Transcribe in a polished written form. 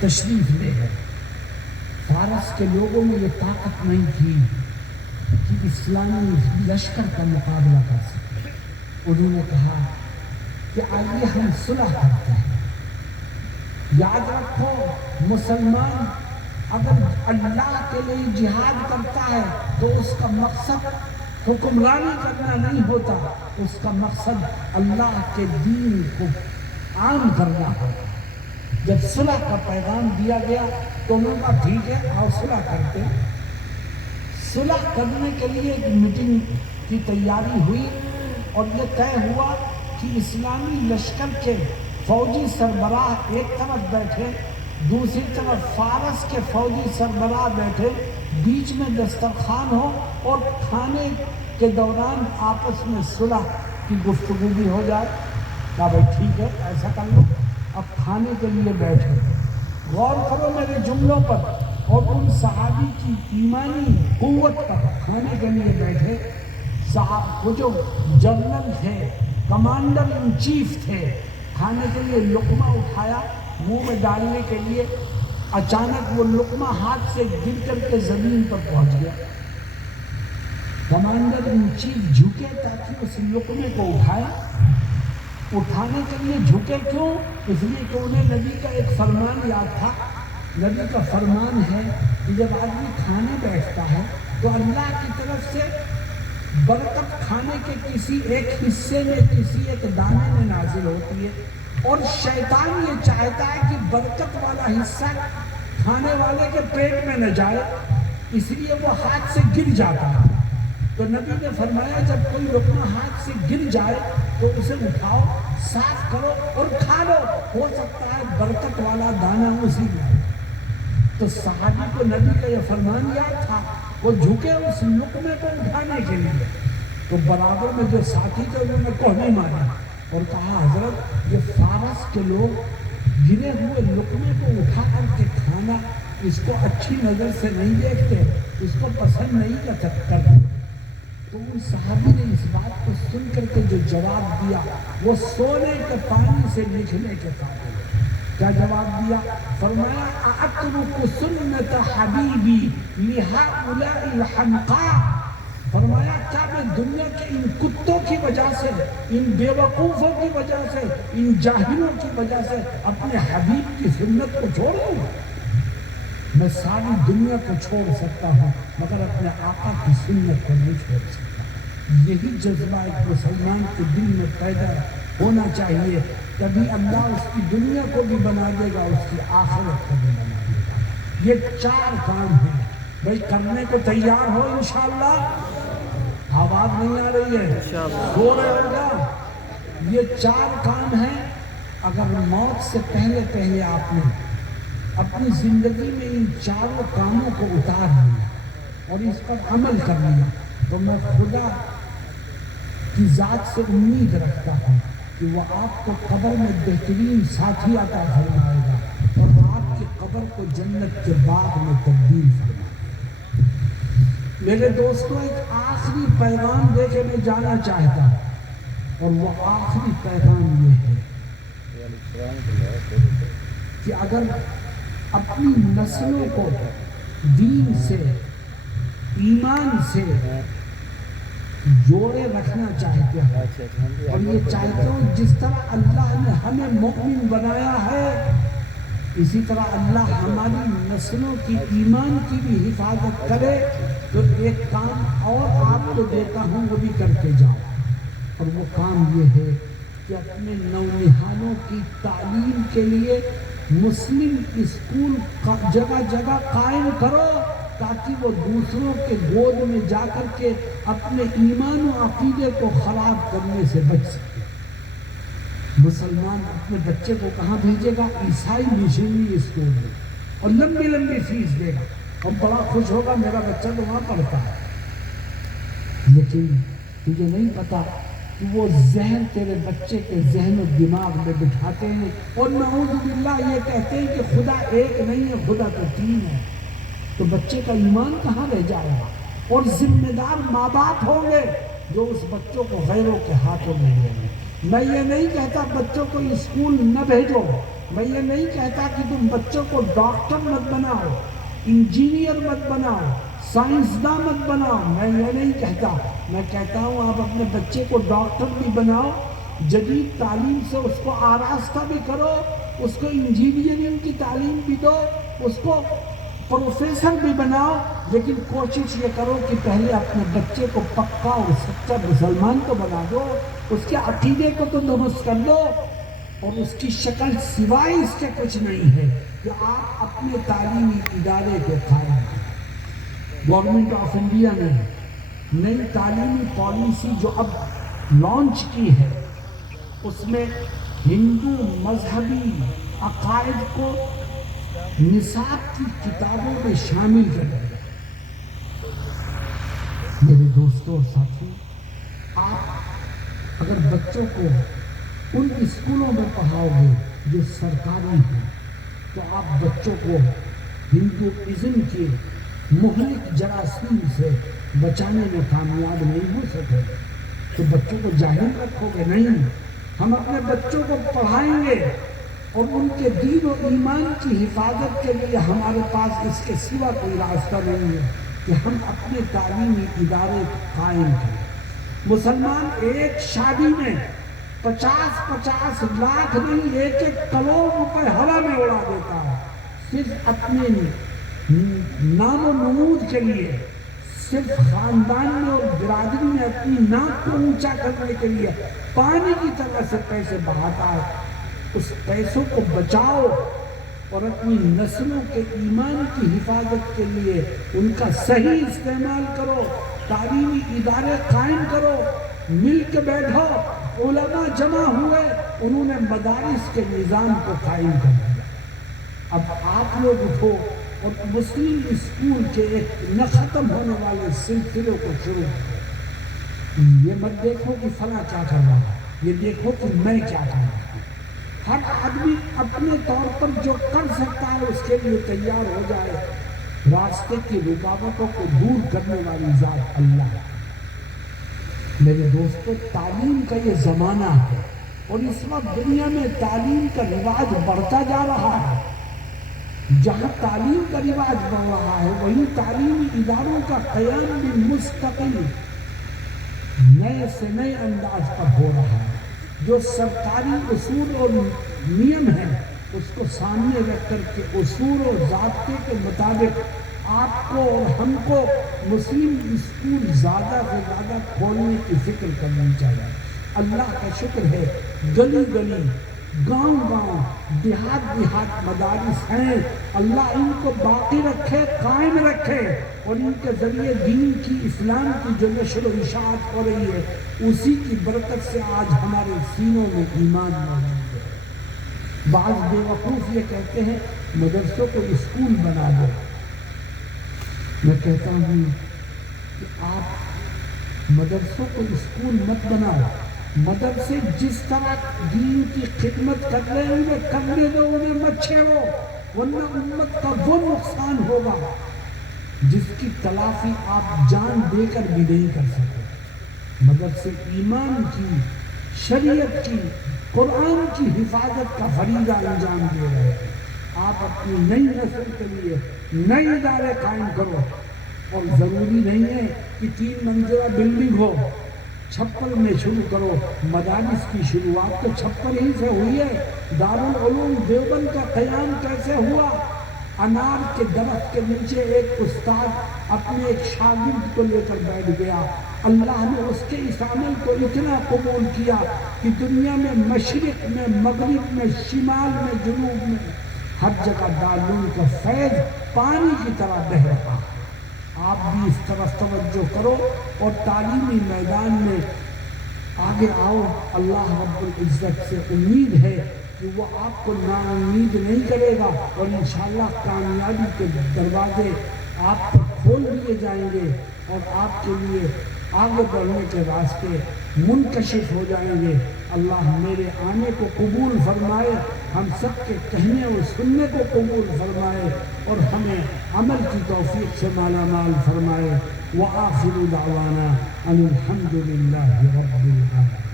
تشریف لے گئے۔ فارس کے لوگوں میں یہ طاقت نہیں تھی کہ اسلامی لشکر کا مقابلہ کر سکے۔ انہوں نے کہا کہ آئیے ہم صلح کرتے ہیں۔ یاد رکھو، مسلمان اگر اللہ کے لیے جہاد کرتا ہے تو اس کا مقصد حکمرانی کرنا نہیں ہوتا، اس کا مقصد اللہ کے دین کو عام کرنا ہوتا۔ جب صلح کا پیغام دیا گیا تو انہوں نے کہا ٹھیک ہے آؤ صلح کرتے۔ صلح کرنے کے لیے ایک میٹنگ کی تیاری ہوئی اور یہ طے ہوا کہ اسلامی لشکر کے فوجی سربراہ ایک طرف بیٹھے، دوسری طرف فارس کے فوجی سربراہ بیٹھے، بیچ میں دسترخوان ہو اور کھانے کے دوران آپس میں صلح کی گفتگو بھی ہو جائے۔ کہا بھائی ٹھیک ہے ایسا کر لو۔ اب کھانے کے لیے بیٹھے، غور کرو میرے جملوں پر اور ان صحابی کی ایمانی قوت پر۔ کھانے کے لیے بیٹھے، وہ جو جنرل تھے، کمانڈر ان چیف تھے، کھانے کے لیے لقمہ اٹھایا منہ میں ڈالنے کے لیے، اچانک وہ لقمہ ہاتھ سے گر کر کے زمین پر پہنچ گیا۔ کمانڈر ان چیف جھکے تاکہ اس لقمے کو اٹھانے کے لیے جھکے کیوں؟ اس لیے کہ انہیں نبی کا ایک فرمان یاد تھا۔ نبی کا فرمان ہے کہ جب آدمی کھانے بیٹھتا ہے تو اللہ کی طرف سے برکت کھانے کے کسی ایک حصے میں، کسی ایک دانے میں نازل ہوتی ہے، اور شیطان یہ چاہتا ہے کہ برکت والا حصہ کھانے والے کے پیٹ میں نہ جائے، اس لیے وہ ہاتھ سے گر جاتا ہے۔ تو نبی نے فرمایا جب کوئی لقمہ ہاتھ سے گر جائے تو اسے اٹھاؤ، صاف کرو اور کھا لو، ہو سکتا ہے برکت والا دانہ اسی میں۔ تو صحابی کو نبی کا یہ فرمان یاد تھا، وہ جھکے اس لقمے کو اٹھانے کے لیے، تو برابر میں جو ساتھی تھے انہوں نے کوہنی ماری اور کہا حضرت یہ فارس کے لوگ گرے ہوئے لقمے کو اٹھا کر کے کھانا اس کو اچھی نظر سے نہیں دیکھتے، اس کو پسند نہیں کرتے۔ تو ان صحابی نے اس بات کو سن کر کے جو جواب دیا وہ سونے کے پانی سے لکھنے کے قابل ہے۔ کیا جواب دیا؟ فرمایا اَأَتْرُكُ سُنَّةَ حَبِيبِي لِهَؤُلَاءِ الْحَمْقَاءِ، فرمایا کیا میں دنیا کے ان کتوں کی وجہ سے، ان بے وقوفوں کی وجہ سے، ان جاہلوں کی وجہ سے اپنے حبیب کی سنت کو چھوڑ دوں؟ میں ساری دنیا کو چھوڑ سکتا ہوں مگر اپنے آقا کی سنت کو نہیں چھوڑ سکتا۔ یہی جذبہ ایک مسلمان کے دل میں پیدا ہونا چاہیے، تبھی اللہ اس کی دنیا کو بھی بنا دے گا، اس کی آخرت کو بھی بنا دے گا۔ یہ 4 کام ہیں بھائی، کرنے کو تیار ہو انشاءاللہ؟ آواز نہیں آ رہی ہے، سو رہے ہوگا؟ یہ 4 کام ہیں، اگر موت سے پہلے آپ نے اپنی زندگی میں ان 4 کاموں کو اتار لیا اور اس پر عمل کر لیا تو میں خدا کی ذات سے امید رکھتا ہوں کہ وہ آپ کو قبر میں بہترین ساتھی عطا فرمائے گا اور آپ کی قبر کو جنت کے باغ میں تبدیل فرمائے گا۔ میرے دوستوں، ایک آخری پیغام دے کے میں جانا چاہتا ہوں، اور وہ آخری پیغام یہ ہے کہ اگر اپنی نسلوں کو دین سے، ایمان سے جوڑے رکھنا چاہتے ہیں، اور یہ چاہتے ہوں جس طرح اللہ نے ہمیں مومن بنایا ہے اسی طرح اللہ ہماری نسلوں کی ایمان کی بھی حفاظت کرے، تو ایک کام اور آپ کو دیتا ہوں وہ بھی کر کے جاؤ، اور وہ کام یہ ہے کہ اپنے نونہالوں کی تعلیم کے لیے مسلم اسکول جگہ جگہ قائم کرو تاکہ وہ دوسروں کے گود میں جا کر کے اپنے ایمان و عقیدے کو خراب کرنے سے بچ سکے۔ مسلمان اپنے بچے کو کہاں بھیجے گا؟ عیسائی مشنری اسکول میں، اور لمبی لمبی فیس دے گا اور بڑا خوش ہوگا میرا بچہ تو وہاں پڑھتا ہے، لیکن تجھے نہیں پتا کہ وہ زہر تیرے بچے کے ذہن و دماغ میں بٹھاتے ہیں، اور نعوذ باللہ یہ کہتے ہیں کہ خدا ایک نہیں ہے، خدا تو 3 ہے، تو بچے کا ایمان کہاں رہ جائے گا؟ اور ذمہ دار ماں باپ ہوں گے جو اس بچوں کو غیروں کے ہاتھوں میں دیں گے۔ میں یہ نہیں کہتا بچوں کو اسکول نہ بھیجو، میں یہ نہیں کہتا کہ تم بچوں کو ڈاکٹر مت بناؤ، انجینئر مت بناؤ، سائنسداں مت بناؤ، میں یہ نہیں کہتا۔ میں کہتا ہوں آپ اپنے بچے کو ڈاکٹر بھی بناؤ، جدید تعلیم سے اس کو آراستہ بھی کرو، اس کو انجینئرنگ کی تعلیم بھی دو، اس کو پروفیسر بھی بناؤ، لیکن کوشش یہ کرو کہ پہلے اپنے بچے کو پکا اور سچا مسلمان تو بنا دو، اس کے عقیدے کو تو درست کر دو، اور اس کی شکل سوائے اس کے کچھ نہیں ہے کہ آپ اپنے تعلیمی ادارے کو قائم کریں۔ گورنمنٹ آف انڈیا نے نئی تعلیمی پالیسی جو اب لانچ کی ہے، اس میں ہندو مذہبی عقائد کو نصاب کی کتابوں میں شامل کر دیا۔ میرے دوستوں اور ساتھیوں، آپ اگر بچوں کو ان اسکولوں میں پڑھاؤ گے جو سرکاری ہیں، تو آپ بچوں کو ہندوازم کے مہلک جراثیم سے بچانے میں کامیاب نہیں ہو سکے۔ تو بچوں کو جاہل رکھو گے نہیں، ہم اپنے بچوں کو پڑھائیں گے، اور ان کے دین و ایمان کی حفاظت کے لیے ہمارے پاس اس کے سوا کوئی راستہ نہیں ہے کہ ہم اپنے تعلیمی ادارے قائم کریں۔ مسلمان ایک شادی میں 50 لاکھ نہیں 1 کروڑ روپے ہوا میں اڑا دیتا ہے، صرف اپنے نام و نمود کے لیے، صرف خاندان میں اور برادری میں اپنی نام کو اونچا کرنے کے لیے پانی کی طرح سے پیسے بہاتا ہے۔ اس پیسوں کو بچاؤ اور اپنی نسلوں کے ایمان کی حفاظت کے لیے ان کا صحیح استعمال کرو، تعلیمی ادارے قائم کرو، مل کے بیٹھو، علماء جمع ہوئے، انہوں نے مدارس کے نظام کو قائم کر دیا۔ اب آپ لوگ اٹھو اور مسلم اسکول کے ایک نہ ختم ہونے والے سلسلے کو شروع کرو۔ یہ مت دیکھو کہ فلاں کیا کر رہا ہے، یہ دیکھو کہ میں کیا کر رہا ہوں۔ ہر آدمی اپنے طور پر جو کر سکتا ہے اس کے لیے تیار ہو جائے۔ راستے کی رکاوٹوں کو دور کرنے والی ذات اللہ ہے۔ میرے دوستو، تعلیم کا یہ زمانہ ہے، اور اس وقت دنیا میں تعلیم کا رواج بڑھتا جا رہا ہے۔ جہاں تعلیم کا رواج بڑھ رہا ہے، وہیں تعلیمی اداروں کا قیام بھی مستقل نئے سے نئے انداز پر ہو رہا ہے۔ جو سرکاری اصول اور نیم ہیں، اس کو سامنے رکھ کر کے اصول اور ضابطے کے مطابق آپ کو اور ہم کو مسلم اسکول زیادہ سے زیادہ کھولنے کی فکر کرنی چاہیے۔ اللہ کا شکر ہے، گلی گلی، گاؤں گاؤں، دیہات دیہات مدارس ہیں۔ اللہ ان کو باقی رکھے، قائم رکھے، اور ان کے ذریعے دین کی، اسلام کی جو نشر و اشاعت ہو رہی ہے، اسی کی برکت سے آج ہمارے سینوں میں ایمان موجود ہے۔ بعض بے وقوف یہ کہتے ہیں مدرسوں کو اسکول بنا دو۔ میں کہتا ہوں کہ آپ مدرسوں کو اسکول مت بناؤ، مدرسے جس طرح دین کی خدمت کر رہے ہیں انہیں کرنے دو، انہیں مت چھیڑو، ورنہ امت کا وہ نقصان ہوگا جس کی تلافی آپ جان دے کر بھی نہیں کر سکتے۔ مدرسے ایمان کی، شریعت کی، قرآن کی حفاظت کا فریضہ انجام دے رہے ہیں۔ آپ اپنی نئی نسل کے لیے نئے ادارے قائم کرو، اور ضروری نہیں ہے کہ 3 منزلہ بلڈنگ ہو، چھپر میں شروع کرو۔ مدارس کی شروعات تو چھپر ہی سے ہوئی ہے۔ دارالعلوم دیوبند کا قیام کیسے ہوا؟ انار کے درخت کے نیچے ایک استاد اپنے ایک شاگرد کو لے کر بیٹھ گیا۔ اللہ نے اس کے اس عمل کو اتنا قبول کیا کہ دنیا میں مشرق میں، مغرب میں، شمال میں، جنوب میں، ہر جگہ دارالعلوم کا فیض پانی کی طرح بہہ رہا ہے۔ آپ بھی اس طرف توجہ کرو اور تعلیمی میدان میں آگے آؤ۔ اللہ رب العزت سے امید ہے کہ وہ آپ کو نا امید نہیں کرے گا، اور انشاءاللہ کامیابی کے دروازے آپ پر کھول دیے جائیں گے، اور آپ کے لیے آگے بڑھنے کے راستے منکشف ہو جائیں گے۔ اللہ میرے آنے کو قبول فرمائے، ہم سب کے کہنے اور سننے کو قبول فرمائے، اور ہمیں عمل کی توفیق سے مالا مال فرمائے۔ وآخر دعوانا ان الحمد للہ رب العالمین۔